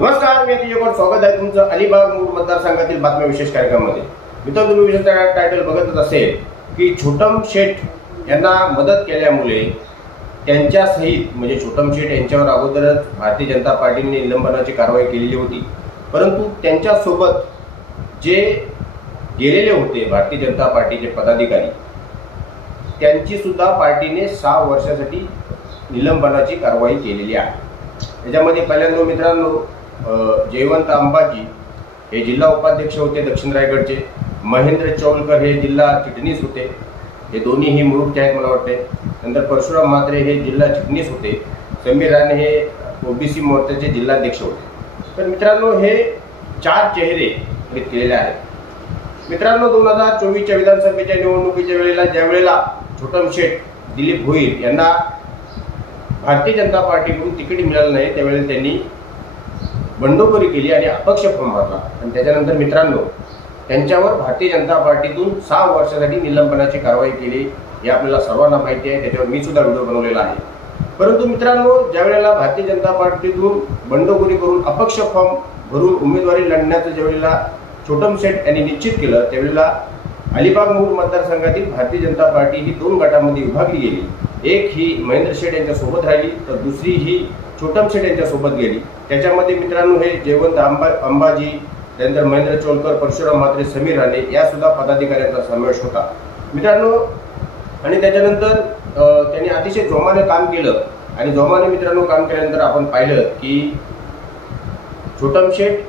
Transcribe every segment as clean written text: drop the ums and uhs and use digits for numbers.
नमस्कार, मी तुझ्याकडे स्वागत आहे तुमचं अलिबाग मूळ मतदारसंघातील बातम्या विशेष कार्यक्रमामध्ये। मित्रांनो, तुम्ही विशेष टायटल बघतच असेल की छोटम शेठ यांना मदत केल्यामुळे त्यांच्या सहित म्हणजे छोटम शेठ यांच्यावर अगोदरच भारतीय जनता पार्टीने निलंबनाची कारवाई केलेली होती, परंतु त्यांच्या सोबत जे गेलेले होते भारतीय जनता पार्टीचे पदाधिकारी त्यांची सुद्धा पार्टीने 6 वर्षासाठी निलंबनाची कारवाई केलेली आहे। याच्यामध्ये पहिल्यांदा मित्रांनो जयवंत अंबाजी हे जिल्हा उपाध्यक्ष होते दक्षिण रायगडचे, महेंद्र चौलकर हे जिल्हा चिटणीस होते, हे दोन्हीही मुरुडचे आहेत मला वाटते। नंतर परशुराम म्हात्रे हे जिल्हा चिटणीस होते, समीर राणे हे ओबीसी मोर्चाचे जिल्हाध्यक्ष होते। तर मित्रांनो हे 4 चेहरे केलेले आहेत। मित्रांनो 2024च्या विधानसभेच्या निवडणुकीच्या वेळेला ज्यावेळेला छोटम शेठ दिलीप भोईर यांना भारतीय जनता पार्टीकडून तिकीट मिळालं नाही त्यावेळेला त्यांनी बंडखोरी केली आणि अपक्ष फॉर्म भरला आणि त्याच्यानंतर मित्रांनो त्यांच्यावर भारतीय जनता पार्टीतून 6 वर्षासाठी निलंबनाची कारवाई केली हे आपल्याला सर्वांना माहिती आहे, त्याच्यावर मी सुद्धा व्हिडिओ बनवलेला आहे। परंतु मित्रांनो ज्यावेळेला भारतीय जनता पार्टीतून बंडखोरी करून अपक्ष फॉर्म भरून उमेदवारी लढण्याचं ज्यावेळेला छोटम शेठ यांनी निश्चित केलं त्यावेळेला अलिबाग मूळ मतदारसंघातील भारतीय जनता पार्टी ही 2 गटामध्ये विभागली गेली। एक ही महेंद्र शेठ यांच्या सोबत राहिली तर दुसरी ही छोटम शेठ यांच्या सोबत गेली। त्याच्यामध्ये मित्रांनो हे जयवंत अंबाजी, त्यानंतर महेंद्र चौलकर, परशुराम म्हात्रे, समीर राणे या सुद्धा पदाधिकाऱ्यांचा समावेश होता मित्रांनो। आणि त्याच्यानंतर त्यांनी अतिशय जोमाने काम केलं आणि जोमाने मित्रांनो काम केल्यानंतर आपण पाहिलं की छोटम शेठ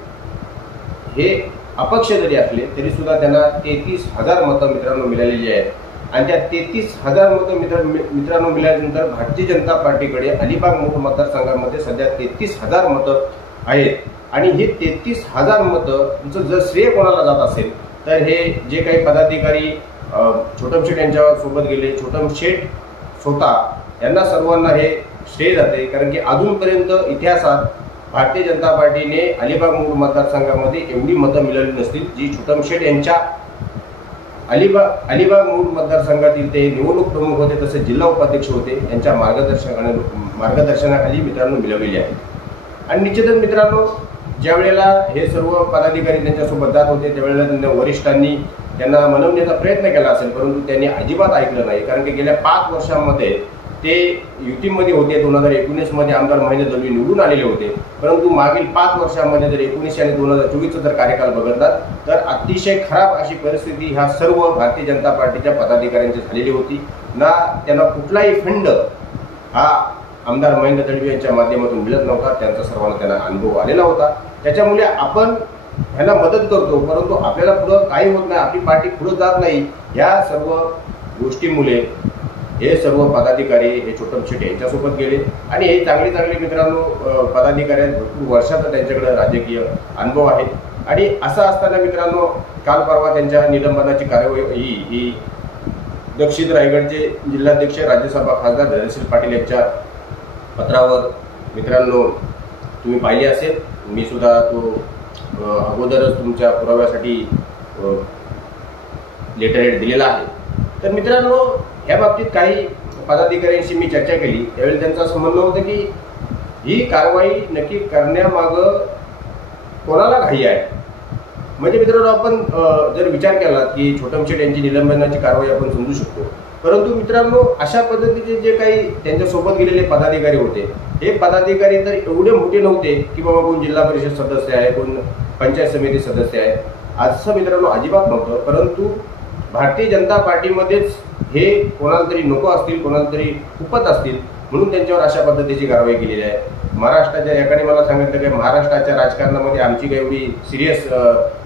हे अपक्ष जरी असले तरी सुद्धा त्यांना 33,000 मतं मित्रांनो मिळालेली आहेत आणि त्या 33,000 मतं मित्रांनो मिळाल्यानंतर भारतीय जनता पार्टीकडे अलिबाग मूळ मतदारसंघामध्ये सध्या 33,000 मतं आहेत आणि हे 33,000 मतं जर श्रेय कोणाला जात असेल तर हे जे काही पदाधिकारी छोटम शेठ यांच्या सोबत गेले, छोटम शेठ स्वतः यांना सर्वांना हे श्रेय जाते, कारण की अजूनपर्यंत इतिहासात भारतीय जनता पार्टीने अलिबाग मूळ मतदारसंघामध्ये एवढी मतं मिळवली नसतील जी छोटम शेठ यांच्या अलिबाग मूळ मतदारसंघातील ते निवडणूक प्रमुख होते तसे जिल्हा उपाध्यक्ष होते यांच्या मार्गदर्शनाखाली मित्रांनो मिळवलेली आहे। आणि निश्चितच मित्रांनो ज्यावेळेला हे सर्व पदाधिकारी त्यांच्यासोबत जात होते त्यावेळेला त्यांच्या वरिष्ठांनी त्यांना मनवण्याचा प्रयत्न केला असेल, परंतु त्यांनी अजिबात ऐकलं नाही, कारण की गेल्या 5 वर्षांमध्ये ते युतीमध्ये होते। 2019 मध्ये आमदार महेंद्र दळवी निवडून आलेले होते, परंतु मागील 5 वर्षांमध्ये जर 19 आणि 2024चा जर कार्यकाल बघितला तर अतिशय खराब अशी परिस्थिती ह्या सर्व भारतीय जनता पार्टीच्या पदाधिकाऱ्यांची झालेली होती ना। त्यांना कुठलाही फंड हा आमदार महेंद्र दळवी यांच्या माध्यमातून मिळत नव्हता, त्यांचा सर्वांना त्यांना अनुभव आलेला होता। त्याच्यामुळे आपण ह्यांना मदत करतो परंतु आपल्याला पुढं काही होत नाही, आपली पार्टी पुढे जात नाही। या सर्व गोष्टीमुळे हे सर्व पदाधिकारी हे छोटम शेठ यांच्यासोबत गेले आणि हे चांगले मित्रांनो पदाधिकारी भरपूर वर्षाचा त्यांच्याकडे राजकीय अनुभव आहे। आणि असं असताना मित्रांनो काल परवा त्यांच्या निलंबनाची कारवाई ही दक्षिण रायगडचे जिल्हाध्यक्ष राज्यसभा खासदार धैर्यशील पाटील यांच्या पत्रावर मित्रांनो तुम्ही पाहिले असेल, मी सुद्धा तो अगोदरच तुमच्या पुराव्यासाठी लेटर हेड दिलेला आहे। तर मित्रांनो या बाबतीत काही पदाधिकाऱ्यांशी मी चर्चा केली त्यावेळी त्यांचं असं म्हणणं होतं की ही कारवाई नक्की करण्यामागं कोणाला घाई आहे। म्हणजे मित्रांनो आपण जर विचार केला की छोटम शेठ यांची निलंबनाची कारवाई आपण समजू शकतो, परंतु मित्रांनो अशा पद्धतीचे जे काही त्यांच्यासोबत गेलेले पदाधिकारी होते हे पदाधिकारी तर एवढे मोठे नव्हते की बाबा कोण जिल्हा परिषद सदस्य आहे, कोण पंचायत समिती सदस्य आहे, असं मित्रांनो अजिबात नव्हतं। परंतु भारतीय जनता पार्टीमध्येच हे कोणाला तरी नको असतील, कोणाला तरी खूपच असतील म्हणून त्यांच्यावर अशा पद्धतीची कारवाई केलेली आहे। महाराष्ट्राच्या एकाने मला सांगितलं की महाराष्ट्राच्या राजकारणामध्ये आमची काही एवढी सिरियस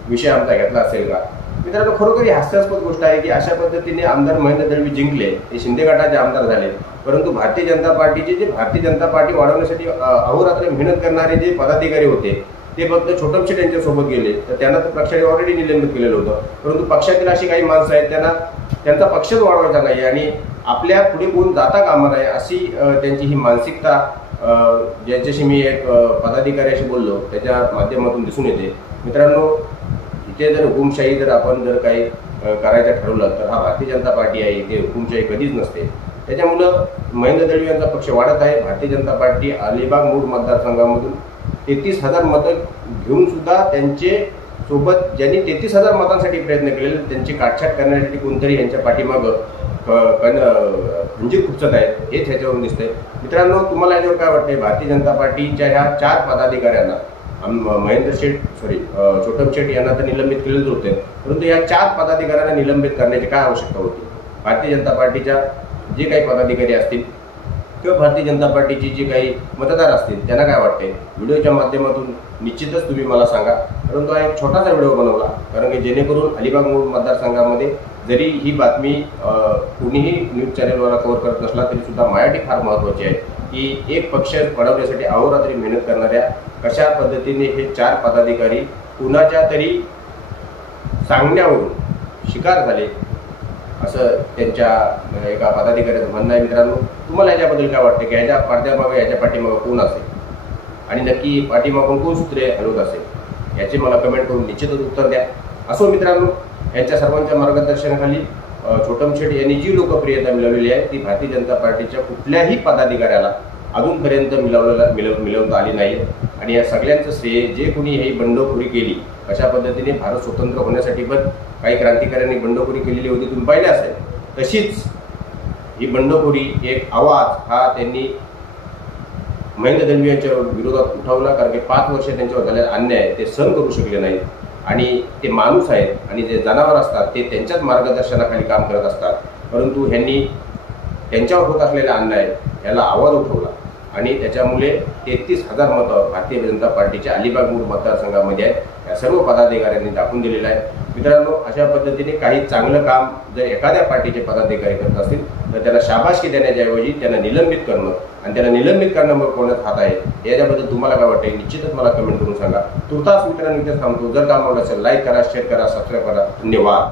विषय आमचा घेतला असेल का। मित्रांनो खरोखर ही हास्यास्पद गोष्ट आहे की अशा पद्धतीने आमदार महेंद्र दळवी जिंकले, ते शिंदे गटाचे आमदार झाले, परंतु भारतीय जनता पार्टीचे जे भारतीय जनता पार्टी वाढवण्यासाठी अहोरात्र मेहनत करणारे जे पदाधिकारी होते ते फक्त छोटम शेठ यांच्यासोबत गेले तर त्यांना तर पक्षाने ऑलरेडी निलंबित केलेलं होतं, परंतु पक्षातील अशी काही माणसं आहेत त्यांचा पक्षच वाढवायचा नाही आणि आपल्या पुढे कोण जाता कामा नये अशी त्यांची ही मानसिकता ज्याच्याशी मी एक पदाधिकाऱ्याशी बोललो त्याच्या माध्यमातून दिसून येते। मित्रांनो इथे जर हुकुमशाही जर आपण जर काही करायचं ठरवलं तर हा भारतीय जनता पार्टी आहे, इथे हुकुमशाही कधीच नसते। त्याच्यामुळे महेंद्र दळवी यांचा पक्ष वाढत आहे। भारतीय जनता पार्टी अलिबाग मूळ मतदारसंघामधून 33,000 मतं घेऊन सुद्धा त्यांचे सोबत ज्यांनी 33,000 मतांसाठी प्रयत्न केलेले त्यांची काटछाट करण्यासाठी कोणतरी यांच्या पाठीमागं खंजीर खुपसत आहेत हेच ह्याच्यावरून दिसतंय. मित्रांनो, तुम्हाला याच्यावर काय वाटतंय? भारतीय जनता पार्टीच्या ह्या 4 पदाधिकाऱ्यांना छोटम शेठ यांना तर निलंबित केलेच होते, परंतु या 4 पदाधिकाऱ्यांना निलंबित करण्याची काय आवश्यकता होती? भारतीय जनता पार्टीच्या जे काही पदाधिकारी असतील किंवा भारतीय जनता पार्टीची जी काही मतदार असतील त्यांना काय वाटते? व्हिडिओच्या माध्यमातून निश्चितच तुम्ही मला सांगा. परंतु हा एक छोटासा व्हिडिओ बनवला कारण की जेणेकरून अलिबाग मूळ मतदारसंघामध्ये जरी ही बातमी कुणीही न्यूज चॅनलवर कव्हर करत नसला तरी सुद्धा माझ्यासाठी फार महत्त्वाची आहे की एक पक्ष पडवण्यासाठी अहोरात्री मेहनत करणाऱ्या कशा पद्धतीने हे 4 पदाधिकारी कुणाच्या तरी सांगण्यावरून शिकार झाले असं त्यांच्या एका पदाधिकाऱ्याचं म्हणणं आहे. मित्रांनो, तुम्हाला याच्याबद्दल काय वाटतं की ह्याच्या पडद्यामागं याच्या पाठीमागं कोण असेल आणि नक्की पाठीमागून कोण सूत्रे हलवत असेल याचे मला कमेंट करून निश्चितच उत्तर द्या. असो मित्रांनो, यांच्या सर्वांच्या मार्गदर्शनाखाली छोटम शेठ यांनी जी लोकप्रियता मिळवलेली आहे ती भारतीय जनता पार्टीच्या कुठल्याही पदाधिकाऱ्याला अजूनपर्यंत मिळवता आली नाही. आणि या सगळ्यांचं श्रेय जे कोणी ही बंडखोरी केली, अशा पद्धतीने भारत स्वतंत्र होण्यासाठी पण काही क्रांतिकाऱ्यांनी बंडखोरी केलेली होती, तुम्ही पाहिले असेल. तशीच ही बंडखोरी एक आवाज हा त्यांनी महेंद्र दलवी यांच्या विरोधात उठवला कारण की 5 वर्ष त्यांच्यावर झालेला अन्याय ते सहन करू शकले नाहीत. आणि ते माणूस आहेत आणि जे जनावर असतात ते त्यांच्याच मार्गदर्शनाखाली काम करत असतात, परंतु ह्यांनी त्यांच्यावर होत असलेला अन्याय याला आवाज उठवला आणि त्याच्यामुळे 33,000 मतं भारतीय जनता पार्टीच्या अलिबाग मूळ मतदारसंघामध्ये आहेत. या सर्व पदाधिकाऱ्यांनी दाखवून दिलेलं आहे. मित्रांनो, अशा पद्धतीने काही चांगलं काम जर एखाद्या पार्टीचे पदाधिकारी करत असतील तर त्याला शाबासकी देण्याच्याऐवजी त्यांना निलंबित करणं आणि त्याला निलंबित करणं कोणाच हात आहे याच्याबद्दल तुम्हाला काय वाटतं निश्चितच मला कमेंट करून सांगा. तुर्तास मित्रांनो इथेच थांबतो. जर काम आवडलं असेल लाईक करा, शेअर करा, सबस्क्राईब करा. धन्यवाद.